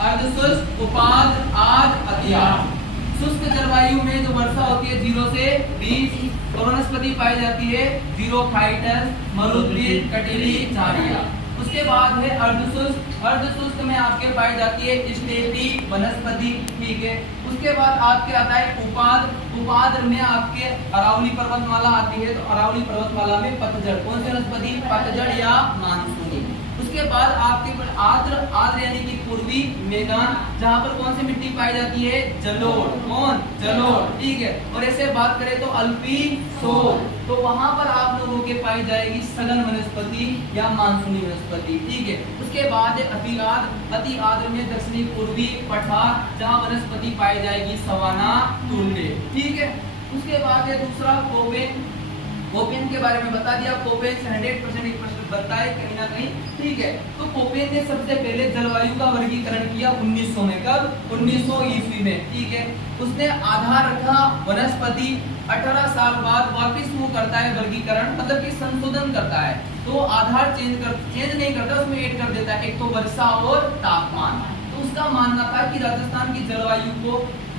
अर्धशुष्क, उपाद्र, आर्द्र, अति आर्द्र। शुष्क जलवायु में जो वर्षा होती है 0 से 20 और वनस्पति पाई जाती है जीरोफाइटस, मरुद्भिद, कटिली, झाड़ियां। उसके बाद है अर्धशुष्क। अर्धशुष्क में आपके पाई जाती है स्टेपी वनस्पति, ठीक है। उसके बाद आपके आता है उपाद्र। उपाद्र में आपके अरावली पर्वतमाला आती है, तो अरावली पर्वतमाला में पतझड़, कौन सी वनस्पति, पतझड़ या मानसूनी। उसके बाद आपके आर्द्र, आर्द्र यानी कि पूर्वी मैदान, जहां पर कौन सी मिट्टी पाई जाती है, जलोढ़, कौन, जलोढ़, ठीक है। और ऐसे बात करें तो अल्पी सोल, तो वहां पर आप लोगों के पाई जाएगी सघन वनस्पति या मानसूनी वनस्पति, ठीक है। उसके बाद अति आर्द्र। अति आर्द्र में दक्षिणी पूर्वी पठार, जहां वनस्पति पाई जाएगी सवाना, टुंडे, ठीक है। उसके बाद है दूसरा कोपेन। कोपेन के बारे में बता दिया, कोपेन 100% बनता है कहीं ना कहीं, ठीक है। तो कोपेन ने सबसे पहले जलवायु का वर्गीकरण किया 1900 में, कब, 1900 ईस्वी में, ठीक है। उसने आधार रखा वनस्पति, 18 साल बाद वापिस वो करता है वर्गीकरण, मतलब कि संशोधन करता है, तो आधार चेंज नहीं करता, उसमें ऐड कर देता है एक तो वर्षा और तापमान। तो उसका मानना था कि राजस्थान की जलवायु को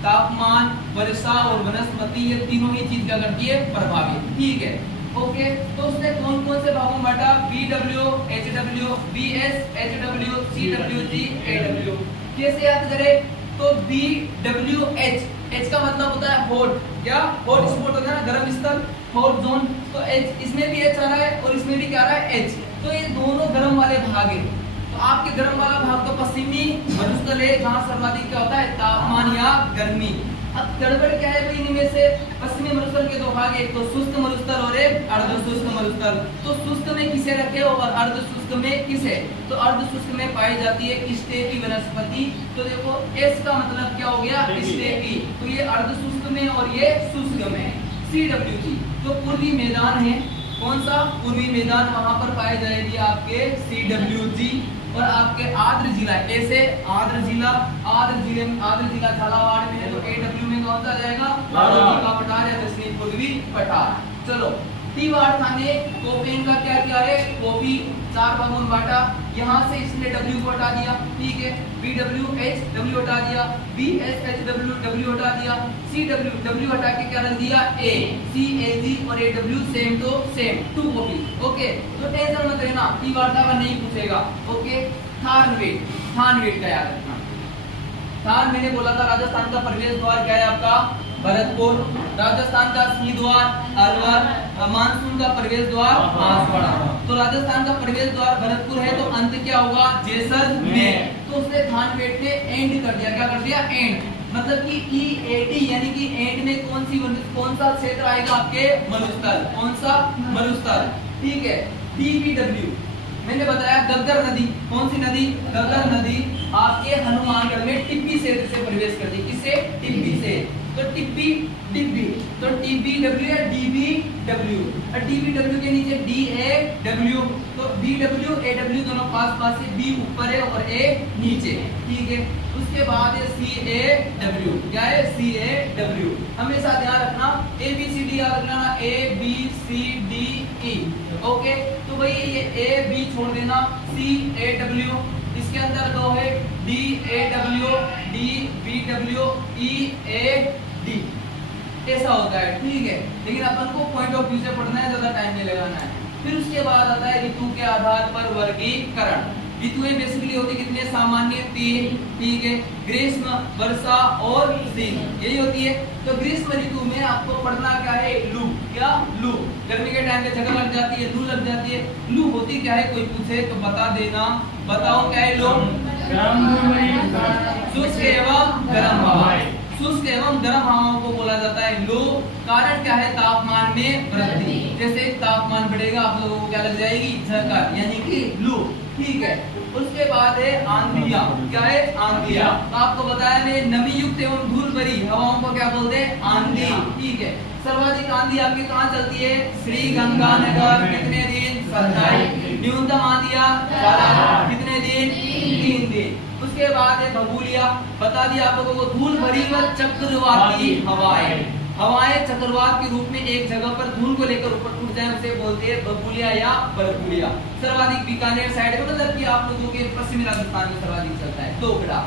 तापमान, वर्षा और वनस्पति, ये तीनों ही चीज क्या करती है, प्रभावित, ठीक है, ओके। तो उसने कौन कौन से भागों में बांटा, BW, HW, BS, HW, CW, G, AW। कैसे याद करें, तो BWH, H का मतलब होता है हॉट, क्या, हॉट स्पॉट होता है ना, गर्म स्थल, हॉट जोन, तो H, इसमें भी H आ रहा है और इसमें भी क्या आ रहा है, H, तो ये दोनों गर्म वाले भाग है। तो आपके गर्म वाला भाग तो पश्चिमी मरुस्थल है, जहां सर्वाधिक क्या होता है, तापमान या गर्मी। अब गड़बड़ क्या है भाई इनमें से, पश्चिमी मरुस्थल के दो भाग, एक तो शुष्क मरुस्थल और एक अर्धशुष्क मरुस्थल। तो शुष्क में किसे रखे और अर्धशुष्क में किसे, तो अर्धशुष्क में पाई जाती है स्टेपी वनस्पति। तो देखो एस का मतलब क्या हो गया, स्टेपी, तो ये अर्धशुष्क में और ये शुष्क में। CWG जो पूर्वी मैदान है, कौन सा, पूर्वी मैदान, वहां पर पाए जाएगी आपके CWG। और आपके आर्द्र जिला, ऐसे आर्द्र जिला, आर्द्र जिला झालावाड़ में है, तो AW में कौन सा आ जाएगा, का पठार या दक्षिणी पूर्वी पठार। चलो टीवाड़ थाने कोपेन का क्या किया है, कॉपी 4 भागों में बांटा, यहाँ से इसने W को हटा दिया, ठीक है। BWH W हटा दिया, BSH W हटा दिया, CW W हटा के क्या रख दिया, A, CAG और AW सेम तो सेम, 2 कॉपी, ओके। तो टेंशन मत लेना, टीवाड़ का नहीं पूछेगा, ओके। थानवेट का याद रखना। थान मैंने बोला था राजस्थान का प्रवेश द्वार क्या है आपका, भरतपुर। राजस्थान का सी द्वार अलवर, मानसून का प्रवेश द्वार बांसवाड़ा। तो राजस्थान का प्रवेश द्वार भरतपुर है, तो अंत क्या होगा, जैसलमेर। तो उसने थानवेट ने एंड कर दिया, क्या कर दिया, एंड, मतलब कि EAD यानी कि एंड में कौन सा क्षेत्र आएगा आपके, मरुस्थल, कौन सा, मरुस्थल, ठीक है। DBW मैंने बताया गग्गर नदी, कौन सी नदी, गग्गर नदी आपके हनुमानगढ़ में टिब्बी क्षेत्र से प्रवेश करती है, किससे, टिब्बी से। तो टिब्बी, तो TBW या DBW, और DBW के नीचे DAW, तो BW AW दोनों पास से, B ऊपर है और A नीचे, ठीक है। उसके बाद है CAW, क्या है, CAW, हमेशा ध्यान रखना, ABCD याद रखना, ABCDE, ओके। तो भाई ये AB छोड़ देना, CAW, इसके अंदर दो है DAW, DBW, EAD, ऐसा होता है, ठीक है। लेकिन अपन को पॉइंट ऑफ व्यू से पढ़ना है, ज्यादा टाइम नहीं लगाना है। फिर उसके बाद आता है ऋतु के आधार पर वर्गीकरण। ऋतुएं बेसिकली होती कितने, सामान्य 3, ठीक है। ग्रीष्म, वर्षा और शीत, यही होती है। तो ग्रीष्म ऋतु में आपको पढ़ना क्या है, लू, क्या, लू। गर्मी के टाइम पे जगह लग जाती है, लू लग जाती है। लू होती क्या है, कोई पूछे तो बता देना, बताओ क्या है लू, शुष्क एवं गर्म हवाएं। शुष्क एवं गर्म हवाओं को बोला जाता है लू। कारण क्या है, तापमान में वृद्धि, जैसे तापमान बढ़ेगा आप लोगों को क्या लग जाएगी, झकर, यानी कि लू, ठीक है। उसके बाद है आंधियां, क्या है, आंधियां। तो आपको बताया मैंने, नमी युक्त एवं धूल भरी हवाओं को क्या बोलते हैं, आंधी, ठीक है। सर्वाधिक आंधी आपकी कहाँ चलती है, श्री गंगानगर, कितने दिन, 27। न्यूनतम आंधियां कितने दिन, 3 दिन। उसके बाद है बबूलिया, बता दिया आप लोगों को, धूल भरी व चक्रवाती हवाएं। हवाएं चक्रवात के रूप में एक जगह पर धूल को लेकर ऊपर उठ जाए, उसे बोलते हैं बबूलिया या बरबुलिया। सर्वाधिक बीकानेर साइड में, मतलब कि आप लोगों के पश्चिमी राजस्थान में सर्वाधिक चलता है। दोगड़ा,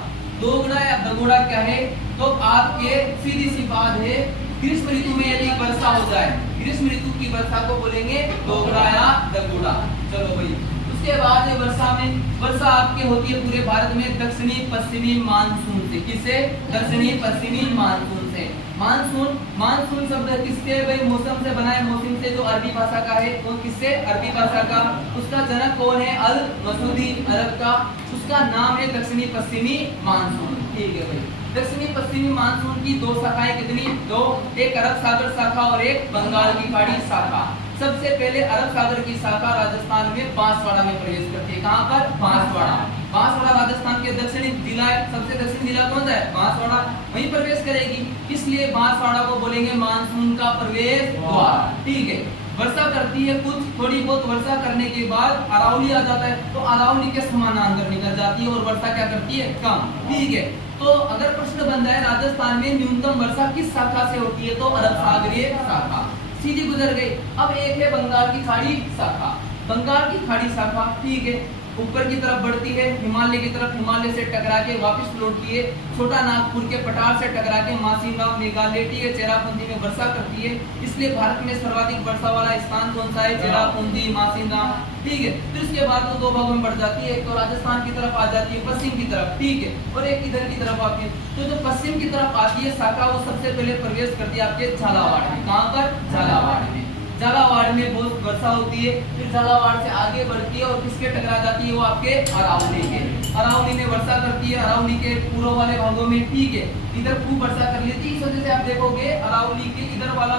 दोगुड़ा या दगुड़ा क्या है? तो आपके सीधी सी बात है, ग्रीष्म ऋतु में यदि वर्षा हो जाए, ग्रीष्म ऋतु की वर्षा को बोलेंगे दोगुड़ा या दगुड़ा। चलो भाई, उसके बाद वर्षा में, वर्षा आपके होती है पूरे भारत में दक्षिणी पश्चिमी मानसून से। किससे? दक्षिणी पश्चिमी मानसून से। मानसून, मानसून शब्द किससे? भाई मौसम से बना है, मौसम से जो अरबी भाषा का है, वो किससे? अरबी भाषा का। उसका जनक कौन है? अल मसूदी, अरब का। उसका नाम है दक्षिणी पश्चिमी मानसून। ठीक है भाई, दक्षिणी पश्चिमी मानसून की दो शाखाएं, कितनी? दो, एक अरब सागर शाखा और एक बंगाल की खाड़ी शाखा। सबसे पहले अरब सागर की शाखा राजस्थान में बांसवाड़ा में प्रवेश करती है। कहां पर? बांसवाड़ा। बांसवाड़ा राजस्थान के दक्षिणी जिला है, सबसे दक्षिणी जिला कौन सा है? बांसवाड़ा। वहीं प्रवेश करेगी, इसलिए बांसवाड़ा को बोलेंगे मानसून का प्रवेश द्वार। ठीक है, वर्षा करती है कुछ, थोड़ी बहुत वर्षा करने के बाद अरावली आ जाता है, तो अरावली के समानांतर निकल जाती है और वर्षा क्या करती है? कम। ठीक है, तो अगर प्रश्न बन जाए राजस्थान में न्यूनतम वर्षा किस शाखा से होती है, तो अरब सागरीय शाखा, सीधी गुजर गई। अब एक है बंगाल की खाड़ी शाखा, बंगाल की खाड़ी शाखा। ठीक है, ऊपर की तरफ बढ़ती है, हिमालय की तरफ, हिमालय से टकरा के वापस लौटती है, छोटा नागपुर के पठार से टकरा के मासिंगांव, मेघालय, ठीक है, चेरापूंजी में वर्षा करती है। इसलिए भारत में सर्वाधिक वर्षा वाला स्थान कौन सा है? चेरापूंजी, मासिंगांव। ठीक है, फिर उसके बाद वो दो भागों में बढ़ जाती है, एक तो राजस्थान की तरफ आ जाती है, पश्चिम की तरफ। ठीक है, और एक इधर की तरफ आती है। तो जो पश्चिम की तरफ आती है शाखा, वो सबसे पहले प्रवेश करती है आपके झालावाड़ में। कहां पर? झालावाड़ में। झालावाड़ में बहुत वर्षा होती है, फिर झालावाड़ से आगे बढ़ती है और किसके टकरा जाती है? वो आपके अरावली के। अरावली में वर्षा करती है, अरावली के पूर्व वाले भागों में। ठीक है, इधर खूब वर्षा कर लेती है, इस वजह से आप देखोगे अरावली के इधर वाला